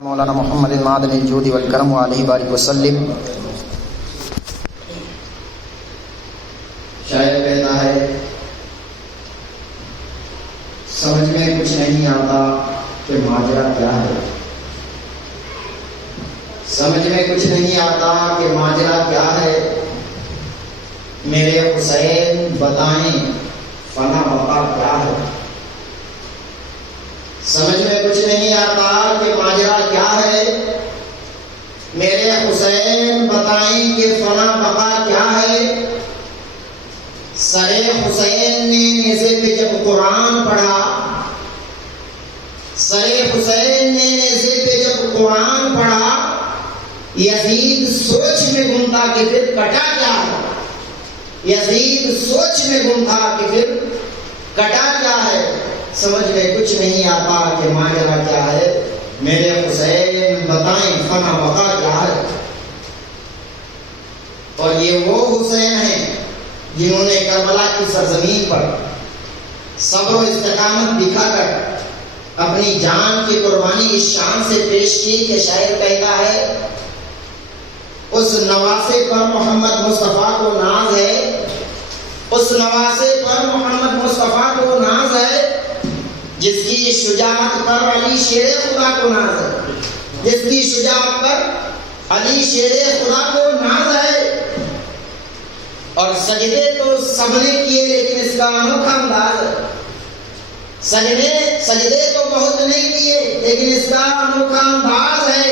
مولانا محمد معدن الجود والکرم علیہ وآلہ وسلم۔ شاعر کہتا ہے، سمجھ میں کچھ نہیں آتا کہ ماجرا کیا ہے، سمجھ میں کچھ نہیں آتا کہ ماجرا کیا ہے، میرے حسین بتائیں فنا بقا کیا ہے، سمجھ میں کچھ نہیں آتا کہ ماجرا کیا ہے، میرے حسین بتائیں کہ فنا بقا کیا ہے۔ سرے حسین نے نیزے پہ جب قرآن پڑھا، سرے حسین نے نیزے پہ جب قرآن پڑھا، یزید سوچ میں گم تھا کہ پھر کٹا کیا ہے، یزید سوچ میں گم تھا کہ پھر کٹا کیا ہے، سمجھ میں کچھ نہیں آتا کہ ماجرا کیا ہے، میرے حسین بتائیں فنا بقا کیا ہے۔ اور یہ وہ حسین ہیں جنہوں نے کربلا کی سرزمین پر صبر و استقامت دکھا کر اپنی جان کی قربانی اس شان سے پیش کی کہ شاعر کہتا ہے، اس نواسے پر محمد مصطفیٰ کو ناز ہے، اس نواسے پر محمد مصطفیٰ کو ناز ہے، جس کی شجاعت پر علی شیر خدا کو ناز ہے، جس کی شجاعت پر علی شیر خدا کو ناز ہے۔ اور سجدے تو سب نے کیے لیکن اس کا انوکھا انداز ہے، سجدے تو بہت نے کیے لیکن اس کا انوکھا انداز ہے،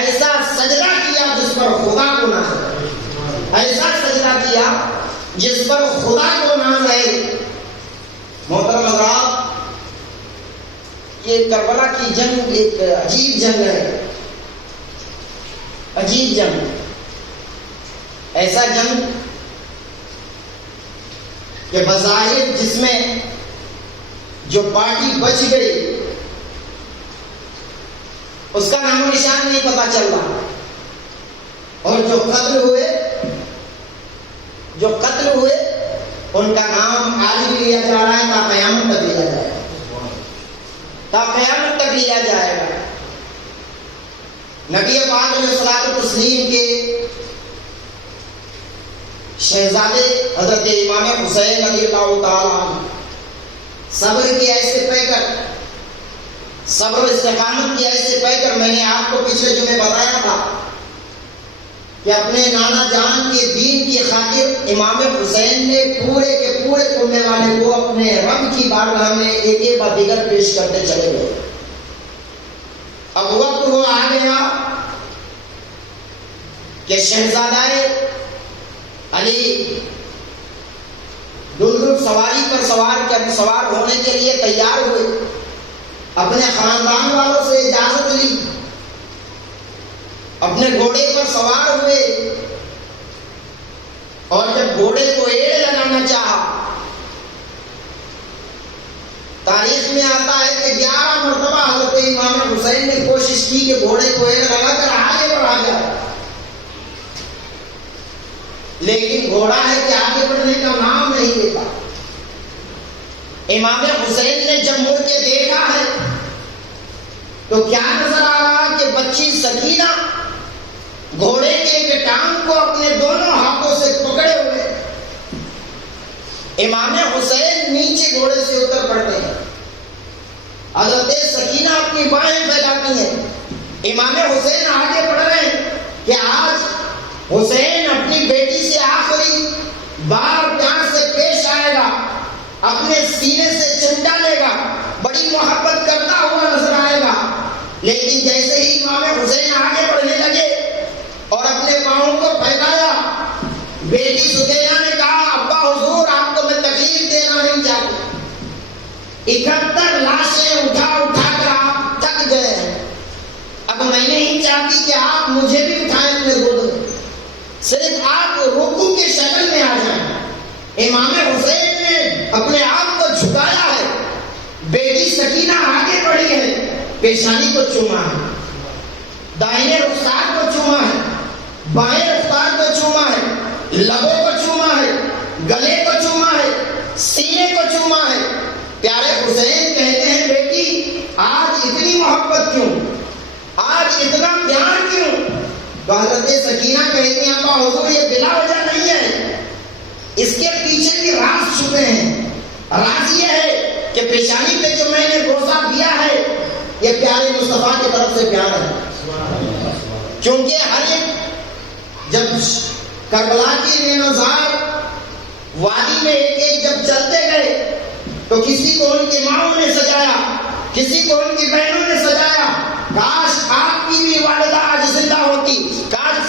ایسا سجدہ کیا جس پر خدا کو ناز ہے، ایسا سجدہ کیا جس پر خدا کو ناز ہے۔ محترم حضرات، یہ کربلا کی جنگ ایک عجیب جنگ ہے، عجیب جنگ، ایسا جنگ کہ بظاہر جس میں جو پارٹی بچ گئی اس کا نام و نشان نہیں پتا چل رہا، اور جو قتل ہوئے ان کا نام آج بھی لیا جا رہا ہے، تا قیامت تک لیا جائے گا، تا قیامت تک لیا جائے گا۔ نبی پاک علیہ الصلوۃ والتسلیم کے شہزادے حضرت امام حسین رضی اللہ تعالی عنہ صبر کی ایسے پہ کر، صبر و استقامت کی ایسے پہ کر، میں نے آپ کو پچھلے جمعے بتایا تھا کہ اپنے نانا جان کے دین کی خاطر امام حسین نے پورے کے پورے کنبے والے کو اپنے رب کی بارگاہ میں ایک ایک بار دیگر پیش کرتے چلے گئے۔ اب وقت وہ آ گیا کہ شہزادہ علی دلدل سواری پر سوار ہونے کے لیے تیار ہوئے، اپنے خاندان والوں سے اجازت لی، اپنے گھوڑے پر سوار ہوئے، اور جب گھوڑے کو ایڑ لگانا چاہا، تاریخ میں آتا ہے کہ 11 مرتبہ حضرت امام حسین نے کوشش کی کہ گھوڑے کو ایڑ لگا کر آگے بڑھا جائے، لیکن گھوڑا ہے کہ آگے بڑھنے کا نام نہیں لیتا۔ امام حسین نے جب مڑ کے دیکھا ہے تو کیا نظر آ رہا کہ بچی سکینہ گھوڑے کے ایک ٹانگ کو اپنے دونوں ہاتھوں سے پکڑے ہوئے، امام حسین نیچے گھوڑے سے اتر پڑتے ہیں، حضرت سکینہ اپنی بائیں پھیلاتی ہیں، امام حسین آگے بڑھ رہے ہیں کہ آج حسین اپنی بیٹی سے آخری بار پیار سے پیش آئے گا، اپنے سینے سے چمٹا لے گا، بڑی محبت کرتا ہوا نظر آئے گا، لیکن جیسے ہی امام حسین آگے بڑھنے لگے اور اپنے پاؤں کو پھیلایا، بیٹی سکینہ نے کہا، ابا حضور آپ کو میں تکلیف دینا نہیں چاہتی، 71 لاشیں اٹھا کر آپ تھک گئے ہیں، اب میں نہیں چاہتی کہ آپ مجھے بھی اٹھائیں اپنے گود میں، صرف آپ رکوع کی شکل میں آ جائیں۔ امام حسین نے اپنے آپ کو جھکایا ہے، بیٹی سکینہ آگے بڑھی ہے، پیشانی کو چوما ہے، دائیں رخسار کو چوما ہے، بائیں رخسار کو چوما ہے، لبوں کو چوما ہے، گلے کو چوما ہے، سینے کو چوما ہے۔ پیارے حسین کہتے ہیں، بیٹی آج اتنی محبت کیوں؟ آج تو حضرت سکینہ کہتی ہیں ابا حضور یہ بلا وجہ نہیں ہے، اس کے پیچھے بھی راز چھپے ہیں۔ راز یہ ہے کہ پیشانی پہ جو میں نے بوسہ دیا ہے یہ پیارے مصطفیٰ کی طرف سے پیار ہے، کیونکہ ہر ایک جب کربلا کی نینوزار وادی میں ایک ایک جب چلتے گئے تو کسی کو ان کی ماؤں نے سجایا، کسی کو ان کی بہنوں نے سجایا۔ کاش آپ کی بھی والدہ آج زندہ ہوتی، کاش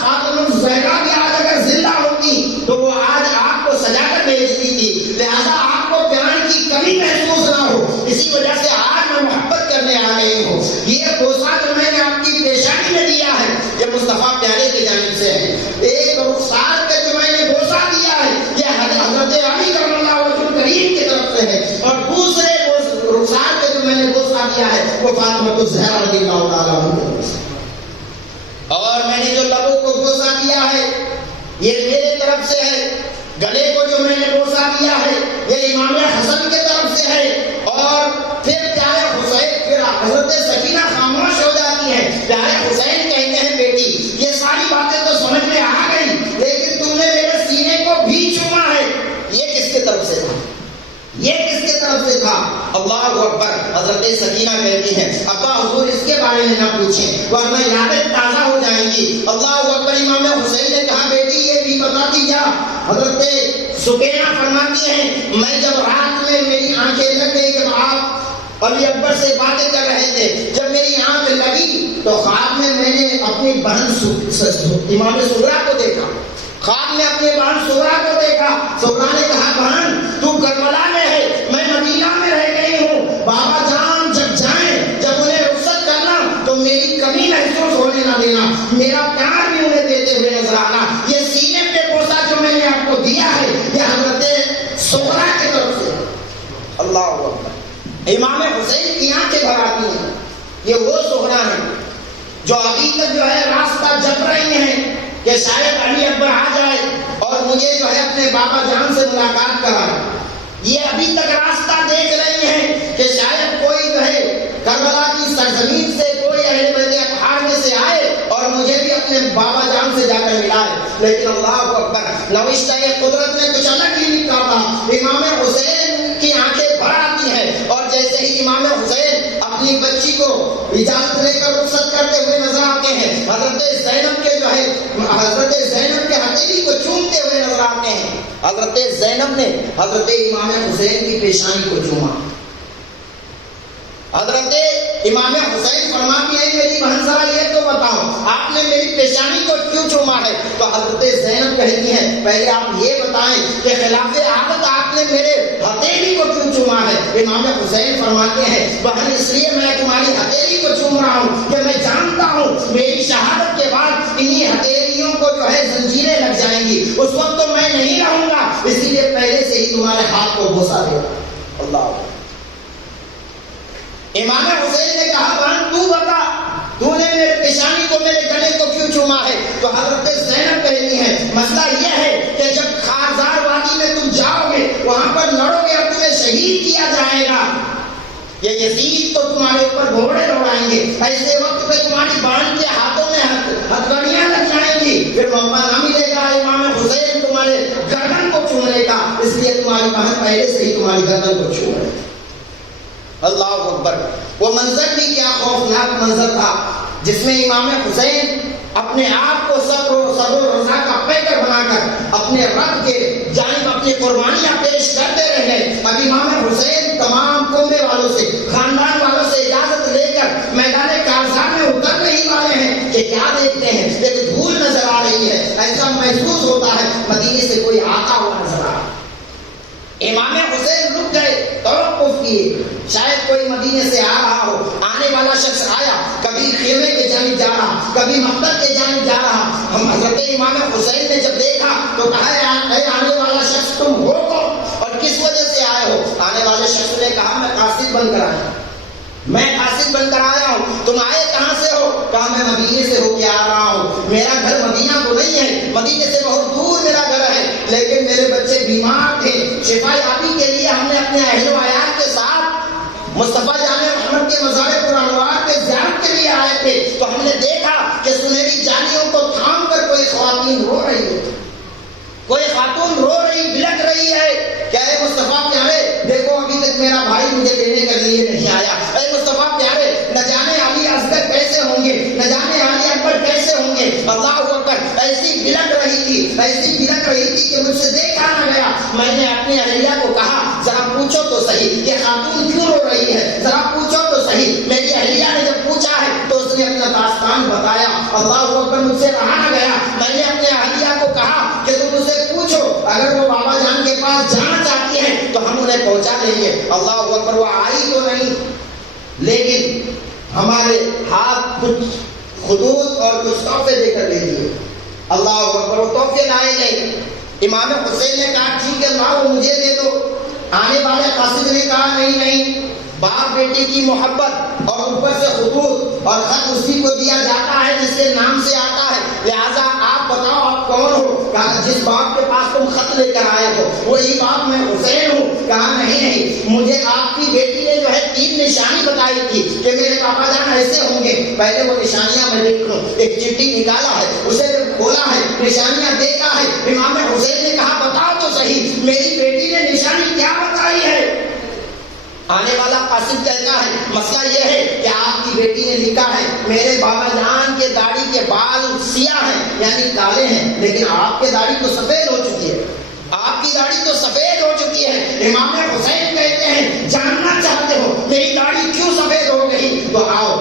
فاطمہ الزہرا بھی آج اگر زندہ ہوتی تو وہ آج آپ کو سجا کر بھیجتی تھی، لہذا آپ کو پیار کی کمی محسوس نہ ہو، اسی وجہ سے آج میں محبت کرنے آ گئی ہوں۔ یہ بوسہ جو میں نے آپ کی پیشانی میں دیا ہے یہ مصطفیٰ پیارے کی جانب سے ہے۔ ایک رخسار کا جو میں نے بوسہ دیا ہے یہ حضرت علی کرم اللہ وجہ کریم کی طرف سے ہے، اور دوسرے رخسار کا جو میں نے بوسہ دیا ہے وہ فاطمہ الزہرا رضی اللہ تعالیٰ عنہ کی طرف سے۔ اور میں نے جو لبوں کو بوسہ دیا ہے یہ میرے طرف سے ہے، گلے کو جو میں نے بوسہ دیا ہے یہ امام حسن کے طرف سے ہے، اور پھر پیارے حسین، پھر حضرت سکینہ خاموش ہو جاتی ہے، پیارے حسین کہتے ہیں بیٹی یہ ساری باتیں تو سمجھ میں آ گئی لیکن تم نے میرے سینے کو بھی چوما ہے، یہ کس کی طرف سے تھا؟ یہ کس کی طرف سے تھا؟ اللہ اکبر۔ حضرت سکینہ کہتی ہیں ابا حضور اس کے بارے میں نہ پوچھیں ورنہ یادیں تازہ ہو جائیں گی۔ اللہ اکبر۔ امام حسین نے کہا بیٹی یہ بھی بتاتی جا۔ حضرت سکینہ فرماتی ہیں میں جب رات میں میری آنکھیں لگ گئی، جب آپ علی اکبر سے باتیں کر رہے تھے، جب میری آنکھ لگی تو خواب میں نے اپنی بہن امام سغرا کو دیکھا، خواب میں اپنی بہن سغرا کو دیکھا۔ سغرا نے کہا بہن تو کربلا میں ہے، میں مدینہ میں رہ گئی ہوں، بابا جان جب جائیں، جب انہیں رخصت کرنا تو میری کمی محسوس ہونے نہ دینا، میرا پیار بھی انہیں دیتے ہوئے نظر آنا۔ یہ سینے پہ بوسہ جو میں نے آپ کو دیا ہے یہ حضرت سغرا کی طرف سے۔ اللہ اکبر۔ امام حسین کی آنکھیں بھر آتی ہیں، یہ وہ سغرا ہے جو ابھی تک جو ہے راستہ جپ رہی ہیں کہ شاید علی اکبر آ جائے اور مجھے جو ہے اپنے بابا جان سے ملاقات کرائے۔ یہ ابھی تک راستہ دیکھ رہی ہیں کہ شاید کوئی جو ہے کربلا کی سرزمین سے کوئی اہل بیت اطہار میں سے آئے اور مجھے بھی اپنے بابا جان سے جا کر ملائے، لیکن اللہ اکبر نوشتہ قدرت نے کچھ الگ ہی لکھا تھا۔ امام حسین کی آنکھیں بھر آتی ہیں اور جیسے ہی امام حسین اپنی بچی کو اجازت لے کر رخصت کرتے ہوئے نظر آتے ہیں، حضرت زینب کے جو ہے حضرت زینب کے ہتھیلی کو چومتے ہوئے نظر آتے ہیں، حضرت زینب نے حضرت امام حسین کی پیشانی کو چوما۔ حضرت امام حسین فرماتی ہے میری بہن ذرا یہ تو بتاؤ آپ نے میری پیشانی کو کیوں چوما ہے؟ تو حضرت زینب کہتی ہیں پہلے آپ یہ بتائیں کہ خلاف عادت آپ نے میرے ہتھیلی کو کیوں چوما ہے؟ امام حسین فرماتے ہیں بہن اس لیے میں تمہاری ہتھیلی کو چوم رہا ہوں کہ میں جانتا ہوں میری شہادت کے بعد انہی ہتھیلیوں کو جو ہے زنجیریں لگ جائیں گی، اس وقت تو میں نہیں رہوں گا، اسی لیے پہلے سے ہی تمہارے ہاتھ کو بوسہ دے۔ اللہ امام حسین نے کہا بہن تو بتا تو نے میرے پیشانی کو میرے گلے کو کیوں چوما ہے؟ تو حضرت زینب کہتی ہیں مسئلہ یہ ہے کہ جب خارزار وادی میں تم جاؤ گے وہاں پر لڑو گے اور تمہیں شہید کیا جائے گا، یہ یزید تو تمہارے اوپر گھوڑے دوڑائیں گے، ایسے وقت پہ تمہاری بہن کے ہاتھوں میں ہتھکڑیاں لگ جائیں گی، پھر موقع نہ ملے گا امام حسین تمہارے گردن کو چومنے کا، اس لیے تمہاری بہن پہلے سے ہی تمہاری گردن کو چوم رہی۔ اللہ اکبر۔ وہ منظر بھی کیا خوفناک منظر تھا جس میں امام حسین اپنے آپ کو صبر و رضا کا پیکر بنا کر اپنے رب کے جانب اپنی قربانیاں پیش کرتے رہے۔ اب امام حسین تمام کنبے والوں سے خاندان والوں سے اجازت لے کر میدان کارزار میں اترنے ہی والے ہیں کہ کیا دیکھتے ہیں ایک دھول نظر آ رہی ہے، ایسا محسوس ہوتا ہے مدینے سے کوئی آتا ہوا نظر آ رہا ہے۔ امام حسین رک گئے، توقف کیے، شاید کوئی مدینے سے آ رہا ہو، آنے والا شخص آیا، کبھی خیمے کے جانب جا رہا، کبھی مقبر کے جانب جا رہا۔ ہم حضرت امام حسین نے جب دیکھا تو کہا اے آنے والا شخص تم ہو کون اور کس وجہ سے آئے ہو؟ آنے والے شخص نے کہا میں قاصد بن کر آیا، میں قاصد بن کر آیا ہوں۔ تم آئے کہاں سے ہو؟ کہا میں مدینے سے ہو کے آ رہا ہوں، میرا گھر مدینہ تو نہیں ہے، مدینے سے بہت دور میرا گھر ہے، لیکن میرے بچے بیمار تھے، شفا یابی کے لیے ہم نے اپنے اہل و عیال کے ساتھ مصطفیٰ جان محمد کے مزار پر انوار پہ زیارت کے لیے آئے تھے، تو ہم نے دیکھا کہ سنہری جالی داڑیوں کو تھام کر کوئی خواتین رو رہی ہے، کوئی خاتون رو رہی بلک رہی ہے کہ اے مصطفیٰ پیارے دیکھو ابھی تک میرا بھائی مجھے لینے کے لیے نہیں آیا، اے مصطفیٰ پیارے نہ جانے علی اصغر کیسے ہوں گے، نہ جانے علی اکبر کیسے ہوں گے۔ اللہ اکبر، ایسی بلک رہی تھی کہ مجھ سے دیکھا نہ گیا۔ میں نے اپنی اہلیہ کو کہا ذرا پوچھو تو صحیح یہ خاتون کیوں رو رہی ہے، ذرا پوچھو تو صحیح۔ میری اہلیہ نے جب پوچھا ہے تو اس نے اپنا داستان بتایا۔ اللہ اکبر، مجھ سے رہا نہ گیا، میں نے اپنے اہلیہ کو کہا کہ تم اسے پوچھو، اگر وہ بابا جان کے پاس جانا چاہتی ہے تو ہم انہیں پہنچا دیں گے۔ اللہ اکبر، وہ آئی تو نہیں لیکن ہمارے ہاتھ کچھ خطوط اور کچھ تحفے دے کر لے دیے۔ اللہ اکبر، وہ تحفے لائے گئے۔ امام حسین نے کہا ٹھیک ہے لاؤ مجھے دے دو۔ آنے والے قاصد نے کہا نہیں، باپ بیٹی کی محبت اور اوپر سے خطوط اور خط اسی کو دیا جاتا ہے جس کے نام سے آتا ہے، لہذا آپ بتاؤ آپ کون ہو؟ کہا جس باپ کے پاس تم خط لے کر آئے ہو وہی باپ میں حسین ہوں۔ کہا نہیں، مجھے آپ کی بیٹی نے جو ہے 3 نشانی بتائی تھی کہ میرے پاپا جان ایسے ہوں گے۔ پہلے وہ نشانیاں میں دیکھ لوں، ایک چٹھی نکالا ہے، اسے جب کھولا ہے نشانیاں دیکھا ہے۔ امام حسین نے کہا بتاؤ تو صحیح میری بیٹی نے نشانی کیا بتائی ہے؟ آنے والا قاصد کہتا ہے مسئلہ یہ ہے کہ آپ کی بیٹی نے لکھا ہے میرے بابا جان کے داڑھی کے بال سیاہ ہیں یعنی کالے ہیں، لیکن آپ کے داڑھی تو سفید ہو چکی ہے، آپ کی داڑھی تو سفید ہو چکی ہے۔ امام حسین کہتے ہیں جاننا چاہتے ہو میری داڑھی کیوں سفید ہو گئی؟ تو آؤ۔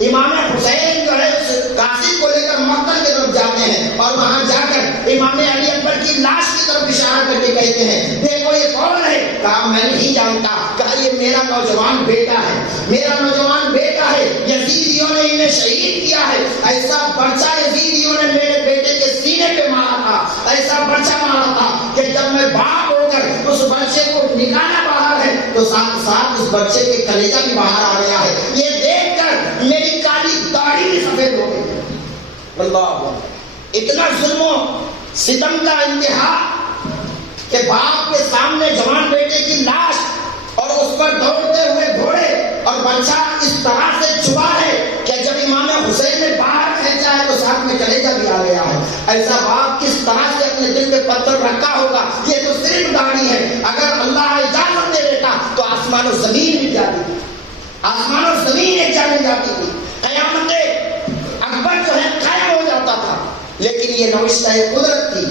امام حسین جو ہے اس قاصد کو لے کر مقتل کی طرف جاتے ہیں اور وہاں جا کر امام علی اکبر کی لاش کی طرف اشارہ کر کے کہتے ہیں دیکھو یہ کون ہے؟ کہا میں نہیں جانتا۔ کہا یہ میرا نوجوان بیٹا ہے، میرا نوجوان بیٹا ہے، یزیدیوں نے انہیں شہید کیا ہے۔ ایسا پرچہ یزیدیوں نے میرے بیٹے کے سینے پہ مارا تھا، ایسا پرچہ مارا تھا کہ جب میں باپ ہو کر اس بچے کو نکالا باہر ہے تو ساتھ ساتھ اس بچے کے کلیجہ بھی باہر آ گیا ہے۔ یہ دیکھ کر میری کالی داڑھی بھی سفید ہو گئی۔ اللہ، اتنا ظلم و ستم کا انتہا کہ باپ کے سامنے جوان بیٹے کی لاش اور اس پر دوڑتے ہوئے گھوڑے اور بچہ اس طرح سے چھپا ہے کہ جب امام حسین نے باہر کھینچا ہے تو ساتھ میں کلیجہ بھی آ گیا ہے۔ ایسا باپ کس طرح سے اپنے دل پہ پتھر رکھا ہوگا؟ یہ تو صرف داڑھی ہے، اگر اللہ اجازت دے دیتا تو آسمان و زمین مل جاتی تھی، آسمان و زمین ایک جانے جاتی تھی، قیامت اکبر جو ہے قائم ہو جاتا تھا۔ لیکن یہ نوشتہ قدرت تھی،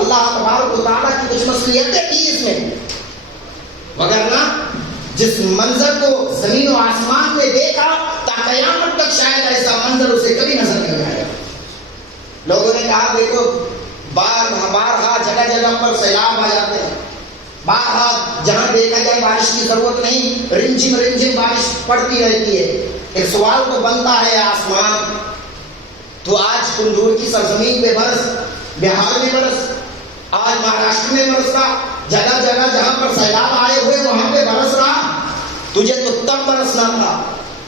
اللہ تبارک و تعالیٰ کی کچھ مصلحتیں تھی اس میں، وگرنہ جس منظر کو زمین و آسمان نے دیکھا تا قیامت تک شاید ایسا منظر اسے کبھی نظر نہیں آیا۔ لوگوں نے کہا دیکھو بارہا جگہ جگہ پر سیلاب آ جاتے ہیں، بارہا جہاں دیکھا جائے بارش کی ضرورت نہیں، رمجھم رمجھم بارش پڑتی رہتی ہے۔ ایک سوال تو بنتا ہے آسمان تو آج کندور کی سرزمین پہ برس، بہار میں برس، آج مہاراشٹر میں برس رہا، جگہ جگہ جہاں پر سیلاب آئے ہوئے وہاں پہ برس رہا، تجھے تو تب برسنا تھا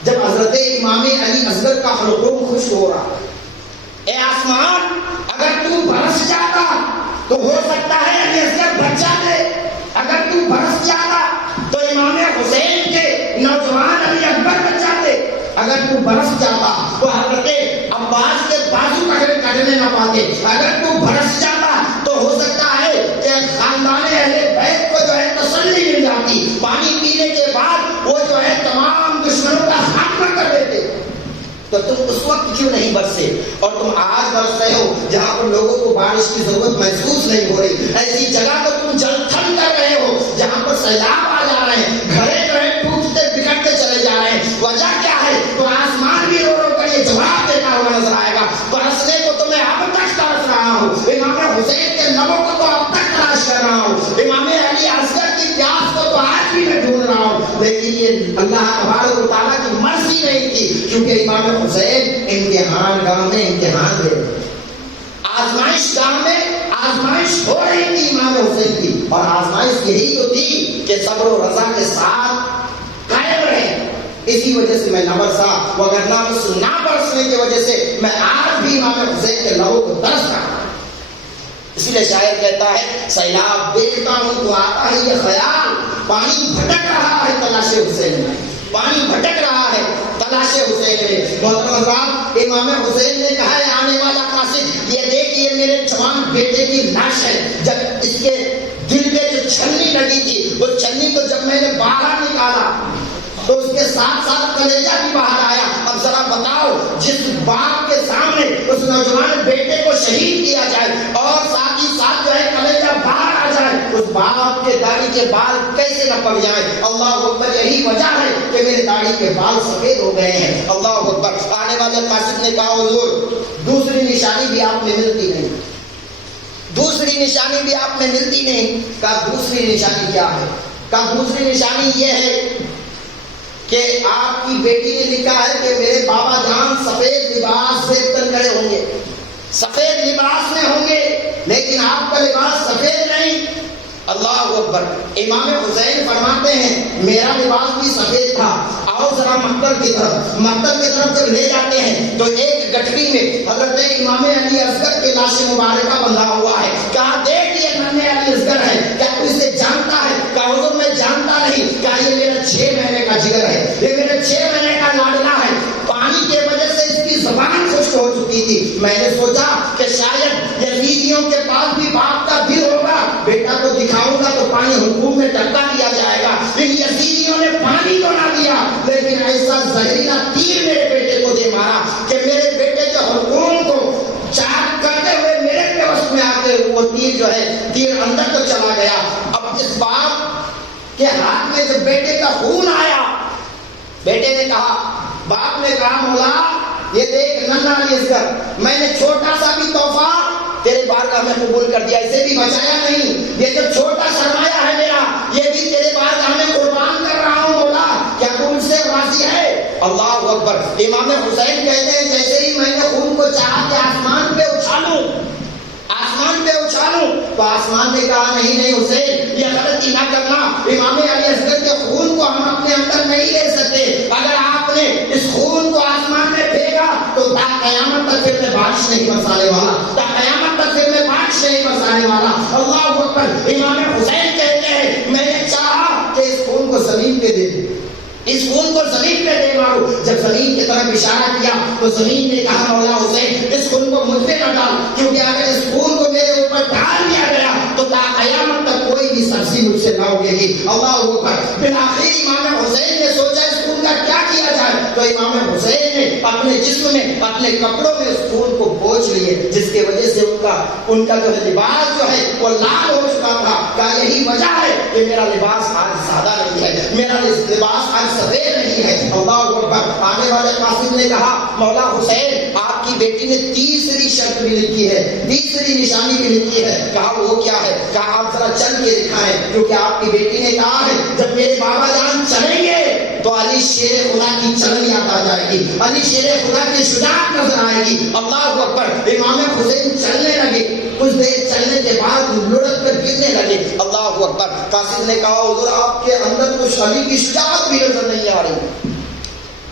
جب حضرت امام علی اصغر کا حلقوم خشک ہو رہا۔ اے آسمان اگر تو برس جاتا تو ہو سکتا ہے علی اصغر بچ جاتے، اگر تو برس جاتا تو امام حسین کے نوجوان علی اکبر بچ جاتے، اگر تو برس جاتا تو حضرت عباس کے بازو کٹنے نہ پاتے، اگر تو برس جاتا تو ہو سکتا ہے کہ خاندان اہل بیت کو جو ہے تسلی مل جاتی، پانی پینے کے بعد وہ جو ہے تمام دشمنوں کا خاتمہ کر دیتے۔ تو تم اس وقت کیوں نہیں برسے اور تم آج برس رہے ہو جہاں پر لوگوں کو بارش کی ضرورت محسوس نہیں ہو رہی؟ ایسی جگہ تو تم جل تھل کر رہے ہو جہاں پر سیلاب آ جا رہے ہیں، گھریں جو ہے ٹوٹتے بکھرتے چلے جا رہے ہیں۔ وجہ کیا ہے؟ تو آسمان بھی رو رو کر یہ جواب دیتا ہوا نظر آئے گا، برسنے کو تو میں اب تک ترس رہا ہوں، امام حسین کے لبوں کو تو اب تک تلاش کر رہا ہوں، امام علی اصغر کی پیاس کو تو آج بھی میں ڈھونڈ رہا ہوں، لیکن یہ اللہ تبارک و تعالیٰ کی مرضی نہیں تھی، کیونکہ امام حسین امتحان گاہ میں امتحان دے رہے، آزمائش گاہ میں آزمائش ہو رہی تھی امام حسین کی، اور آزمائش یہی تو تھی کہ صبر و رضا کے ساتھ قائم رہے۔ اسی وجہ سے میں نہ برسا، وگرنہ اس نہ برسنے کی وجہ سے میں آج بھی امام حسین کے لبوں کو ترس رہا ہوں۔ اسی لیے شاعر کہتا ہے سیلاب دیکھتا ہوں تو آتا ہے یہ خیال، پانی بھٹک رہا ہے تلاش حسین میں، پانی بھٹک رہا ہے تلاش حسین میں۔ محترم حضرات، امام حسین نے کہا ہے آنے والا قاصد یہ دیکھیے میرے جوان بیٹے کی لاش ہے، جب اس کے دل پہ جو چھلنی لگی تھی وہ چھلنی کو جب میں نے باہر نکالا تو اس کے ساتھ ساتھ کلیجہ بھی باہر آیا۔ اب ذرا بتاؤ جس باپ کے سامنے اس نوجوان بیٹے کو شہید کیا جائے اور ساتھ ہی ساتھ جو ہے کلیجہ باہر آ جائے، اس باپ کے داڑھی کے بال کیسے نہ پڑ جائیں؟ اللہ اکبر، یہی وجہ ہے کہ میرے داڑھی کے بال سفید ہو گئے ہیں۔ اللہ اکبر۔ آنے والے قاصد نے کہا حضور دوسری نشانی بھی آپ میں ملتی نہیں، دوسری نشانی بھی آپ میں ملتی نہیں۔ کہا دوسری نشانی کیا ہے؟ کہا دوسری نشانی یہ ہے کہ آپ کی بیٹی نے لکھا ہے کہ میرے بابا جان سفید لباس دیکھ کر کھڑے ہوں گے، سفید لباس میں ہوں گے، لیکن آپ کا لباس سفید نہیں۔ اللہ اکبر۔ امام حسین فرماتے ہیں میرا لباس بھی سفید تھا، آؤ ذرا مقتل کی طرف جب لے جاتے ہیں تو ایک گٹری میں حضرت امام علی اصغر کے لاش مبارکہ بندھا ہوا ہے۔ کہا دیکھ یہ ننھے علی اصغر ہے، کیا تو اسے جانتا ہے؟ کہا حضور میں جانتا نہیں۔ کہا یہ میرا 6 مہینے کا جگر ہے، یہ میرا 6 مہینے کا لاڈلا ہے، پانی کی وجہ سے اس کی زبان خشک ہو چکی تھی، میں نے سوچا کہ شاید یزیدیوں کے پاس بھی باپ کا دل ہوگا، بیٹا کو دکھاؤں گا تو پانی حلقوم میں ٹپکا دیا جائے گا۔ لیکن یزیدیوں نے پانی تو نہ دیا، لیکن ایسا زہریلا تیر میرے بیٹے کو دے مارا کہ میرے بیٹے کے حلقوم کو چاک کرتے ہوئے میرے پیوست میں آ کے وہ تیر جو ہے تیر اندر تو چلا گیا۔ اب اس باپ کے ہاتھ میں جب بیٹے کا خون آیا، بیٹے نے کہا، باپ نے کہا مولا یہ دیکھ ننھا علی اصغر، میں نے چھوٹا سا بھی تحفہ تیرے بارگاہ میں قبول کر دیا، اسے بھی بچایا نہیں، یہ جو چھوٹا سرمایہ ہے میرا یہ بھی تیرے بارگاہ میں قربان کر رہا ہوں مولا، کیا تو مجھ سے راضی ہے؟ اللہ اکبر۔ امام حسین کہتے ہیں جیسے ہی میں نے خون کو چاہا کہ آسمان پہ اچھالوں تو آسمان نے کہا نہیں حسین یہ غلطی نہ کرنا، امام علی اصغر کے خون کو ہم اپنے اندر نہیں لے سکتے، اگر آپ نے اس خون کو آسمان میں پھینکا تو تا قیامت تک پھر میں بارش نہیں برسانے والا، تا قیامت تک پھر میں بارش نہیں برسانے والا۔ اللہ اکبر۔ امام حسین کہتے ہیں میں نے چاہا کہ اس خون کو زمین پہ دے دوں، اس خون کو زمین پہ دے مارو، جب زمین کی طرف اشارہ کیا تو زمین نے کہا مولا حسین اس خون کو مجھ پہ نہ ڈال، کیونکہ اگر اس خون کو میرے اوپر ڈال دیا گیا تو تا قیامت تک کوئی بھی سبزی مجھ سے نہ اگے گی۔ اللہ اکبر۔ بالآخر امام حسین نے سوچا اس خون کا کیا کیا جائے، تو امام حسین نے اپنے جسم میں اپنے کپڑوں میں اس خون کو پوچھ لیے، جس کی وجہ سے ان کا جو ہے لباس جو ہے وہ لال ہو چکا تھا۔ کہا یہی وجہ ہے کہ میرا لباس آج سادہ نہیں ہے، میرا لباس آج سفید نہیں ہے۔ اللہ اکبر۔ آنے والے قاصد نے کہا مولا حسین آپ کی بیٹی نے تیسری شرط بھی لکھی ہے، تیسری نشانی بھی لکھی ہے۔ کہا وہ کیا ہے؟ کہا آپ ذرا چل کے دکھائیں، کیونکہ آپ کی بیٹی نے کہا ہے جب میرے بابا جان چلیں گے تو علی شیر خدا کی چلن یاد آ جائے گی، علی شیر خدا کی شجاعت نظر آئے گی۔ اللہ اکبر۔ امام حسین چلنے لگے، کچھ دیر چلنے کے بعد لڑک کر گرنے لگے۔ اللہ اکبر۔ قاصد نے کہا حضور آپ کے اندر کچھ علی کی شجاعت بھی نظر نہیں آ رہی،